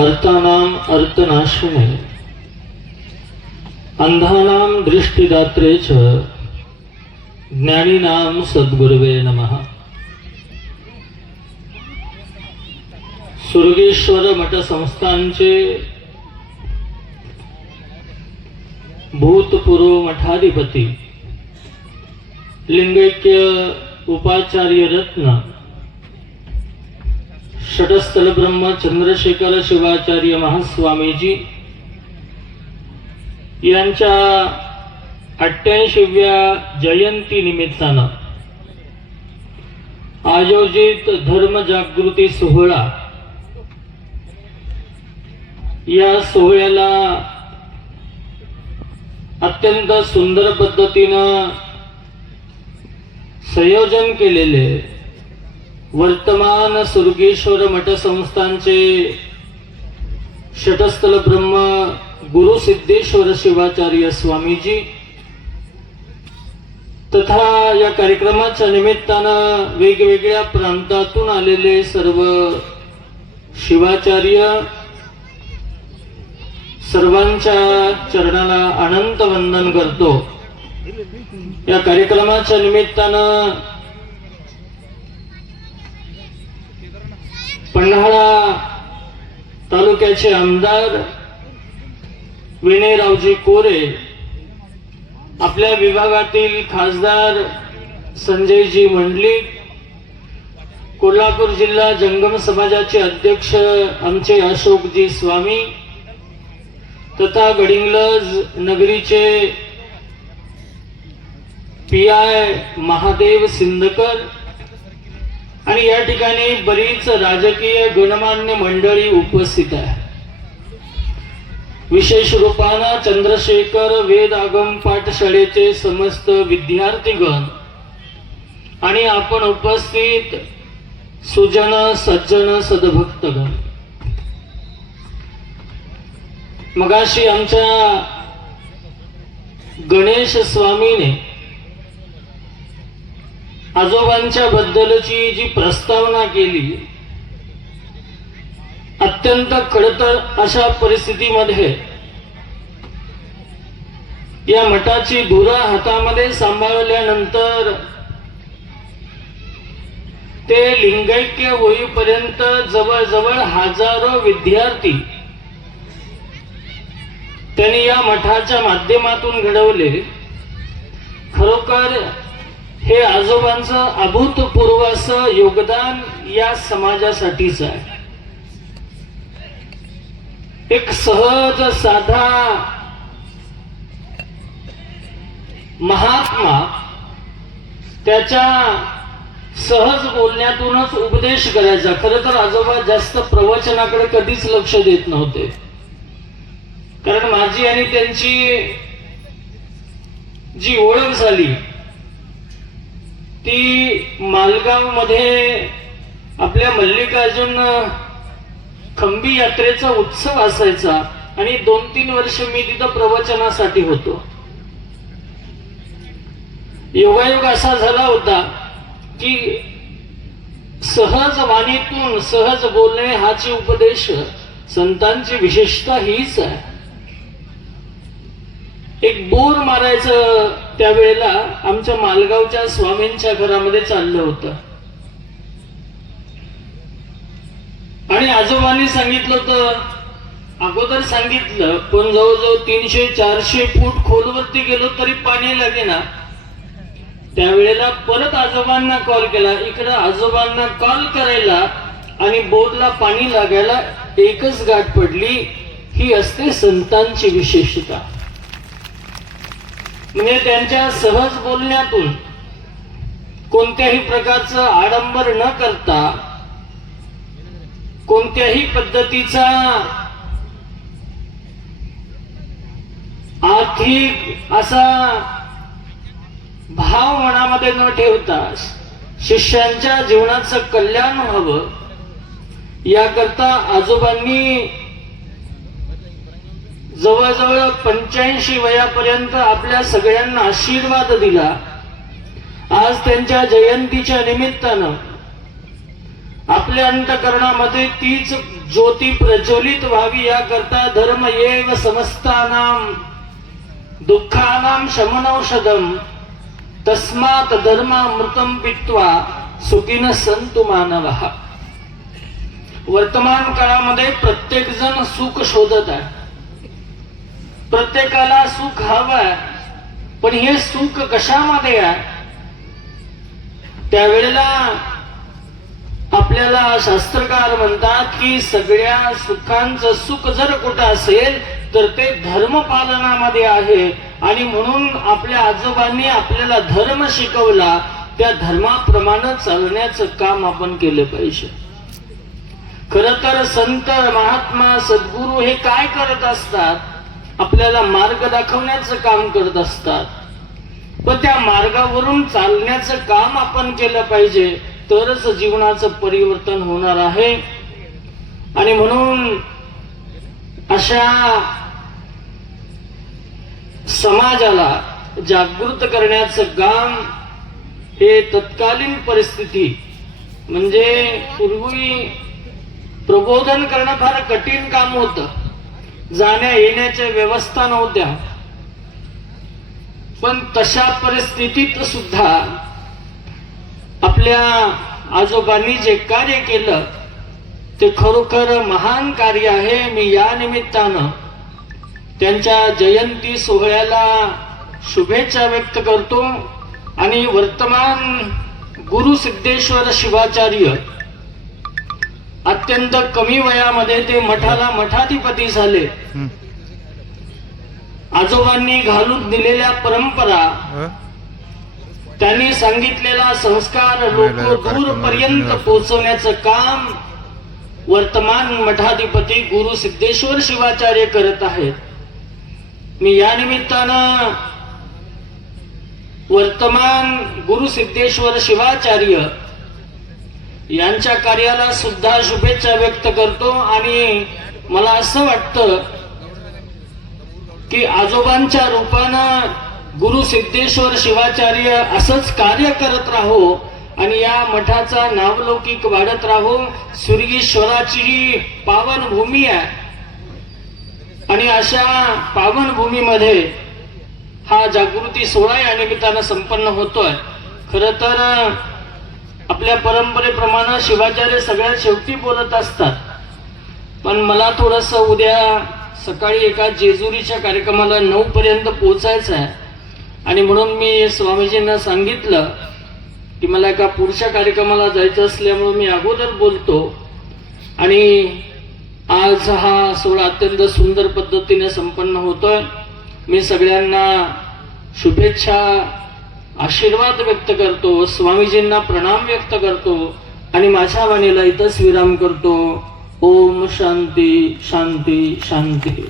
अर्थानाम अर्थनाशिने अंधानां दृष्टिदात्रे च ज्ञानीनां सद्गुरवे नमः। सुरगेश्वर मठ संस्थानचे भूतपूर्व मठाधिपती लिंगैक्य उपाचार्य रत्न षटस्थल ब्रह्म चंद्रशेखर शिवाचार्य महास्वामीजी यांच्या 88व्या जयंती निमित्तानं आयोजित धर्म जागृती सोहळा या सोहळ्याला अत्यंत सुंदर पद्धतीनं संयोजन केलेले वर्तमान सुरगेश्वर मठ संस्थानचे षटस्थल ब्रह्म गुरु सिद्धेश्वर शिवाचार्य स्वामीजी तथा या कार्यक्रमाच्या निमित्तानं वेगवेगळ्या प्रांतातून आलेले सर्व शिवाचार्य सर्वांच्या चरणाला अनंत वंदन करतो। या कार्यक्रमाच्या निमित्तानं पन्हाळा तालुक्याचे आमदार विनयरावजी कोरे, आपल्या विभागातील खासदार संजयजी मंडलिक, कोल्हापूर जिल्हा जंगम समाजाचे अध्यक्ष आमचे अशोकजी स्वामी तथा गडिंग्लज नगरीचे PI महादेव सिंदकर आणि या ठिकाणी बरीच राजकीय गणमान्य मंडळी उपस्थित आहे। विशेष रूपाने चंद्रशेखर वेद आगम पाठशाळेचे समस्त विद्यार्थीगण आणि आपण उपस्थित सुजन सज्जन सद्भक्तगण। मगाशी आमच्या गणेश स्वामीने आजोबांच्या बद्दलची जी प्रस्तावना केली, अत्यंत खडतर अशा परिस्थितीमध्ये या मठाची धुरा हातामध्ये सांभाळल्यानंतर ते लिंगैक्य होईपर्यंत जवळजवळ हजारो विद्यार्थी त्यांनी या मठाच्या माध्यमातून घडवले। खरोखर हे आजोबांचं अभूतपूर्व असं योगदान या समाजासाठीच आहे। एक सहज साधा महात्मा त्याच्या सहज बोलण्यातूनच उपदेश करायचा। खरं तर आजोबा जास्त प्रवचनाकडे कधीच लक्ष देत नव्हते, कारण माझी आणि त्यांची जी ओळख झाली ती मालगाव मध्ये आपल्या मल्लिकार्जुन खंबी यात्रेचा उत्सव असायचा आणि 2-3 वर्ष मी तिथं प्रवचनासाठी होतो। योगायोग असा झाला होता की सहज वाणीतून सहज बोलणे हाची उपदेश संतांची विशेषता हीच आहे। एक बोर मारायचं त्यावेळेला आमच्या मालगावच्या स्वामींच्या घरामध्ये चाललं होतं आणि आजोबांनी सांगितलं होतं, अगोदर सांगितलं पण जवळजवळ 300-400 फूट खोलवरती गेलो तरी पाणी लागेना। त्यावेळेला परत आजोबांना कॉल केला, इकडे आजोबांना कॉल करायला आणि बोरला पाणी लागायला एकच गाठ पडली। ही असते संतांची विशेषता। म्हणजे त्यांच्या सहज बोलण्यातून कोणत्याही प्रकारचं आडंबर न करता कोणत्याही पद्धतीचा आर्थिक असा भाव मनामध्ये न ठेवता शिष्यांच्या जीवनाचं कल्याण व्हावं याकरता आजोबांनी जवळजवळ 85 वयापर्यंत आपल्या सगळ्यांना आशीर्वाद दिला। आज त्यांच्या जयंतीच्या निमित्तानं आपल्या अंतकरणामध्ये तीच ज्योती प्रज्वलित व्हावी याकरता धर्म एव समस्तानां दुःखानां शमनौषधम तस्मात् धर्मामृतं पीत्वा सुखीन संतु मानवः. वर्तमान काळामध्ये प्रत्येक जण सुख शोधत आहे, प्रत्येकाला सुख हवंय, पण हे सुख कशामध्ये आहे? त्यावेळेला आपल्याला शास्त्रकार म्हणतात की सगळ्या सुखांचं सुख जर कुठं असेल तर ते धर्मपालनामध्ये आहे. आणि म्हणून आपल्या आजोबांनी आपल्याला धर्म शिकवला, त्या धर्माप्रमाणे चालण्याचं काम आपण केलं पाहिजे. खर तर संत महात्मा सद्गुरू हे काय करत असतात? आपल्याला मार्ग दाखवण्याचं काम करत असतात. पण त्या मार्गावरून चालण्याचं काम आपण केलं पाहिजे, तरच जीवनाचं परिवर्तन होणार आहे. आणि म्हणून अशा समाजाला जागृत करण्याचं काम हे तत्कालीन परिस्थिती, म्हणजे पूर्वी प्रबोधन करणं फार कठीण काम होतं, जाण्या येण्याच्या व्यवस्था नव्हत्या. पण तशा परिस्थितीत सुद्धा आपल्या आजोबांनी जे कार्य केलं ते खरोखर महान कार्य आहे. मी या निमित्तानं त्यांच्या जयंती सोहळ्याला शुभेच्छा व्यक्त करतो. आणि वर्तमान गुरु सिद्धेश्वर शिवाचार्य अत्यंत कमी वयामध्ये ते मठाला मठाधिपती झाले. आजोबांनी घालून दिलेल्या परंपरा, त्यांनी सांगितलेला संस्कार लोक दूर पर्यंत पोहोचवण्याचं काम वर्तमान मठाधिपती गुरु सिद्धेश्वर शिवाचार्य करत आहेत. मी या निमित्तानं वर्तमान गुरु सिद्धेश्वर शिवाचार्य यांच्या कार्याला सुद्धा शुभेच्छा व्यक्त करतो. आणि मला असं वाटतं की आजोबांच्या रूपानं गुरु सिद्धेश्वर शिवाचार्य असंच कार्य करत राहो आणि या मठाचा नावलौकिक वाढत राहो. सुरगीश्वराची ही पावन भूमी आहे आणि अशा पावन भूमीमध्ये हा जागृती सोहळा या निमित्तानं संपन्न होतोय. खर तर आपल्या परंपरेप्रमाणे शिवाचार्य सगळ्यात शेवटी बोलत असतात, पण मला थोडस उद्या सकाळी एका जेजुरीच्या कार्यक्रमाला 9 पर्यंत पोहोचायचं आहे. आणि म्हणून मी स्वामीजींना सांगितलं की मला एका पुढच्या कार्यक्रमाला जायचं असल्यामुळे मी अगोदर बोलतो. आणि आज हा सोहळा अत्यंत सुंदर पद्धतीने संपन्न होतोय. मी सगळ्यांना शुभेच्छा आशीर्वाद व्यक्त करतो, स्वामीजींना प्रणाम व्यक्त करतो आणि माझ्या वाणीला इथंच विराम करतो. ओम शांती शांती शांती.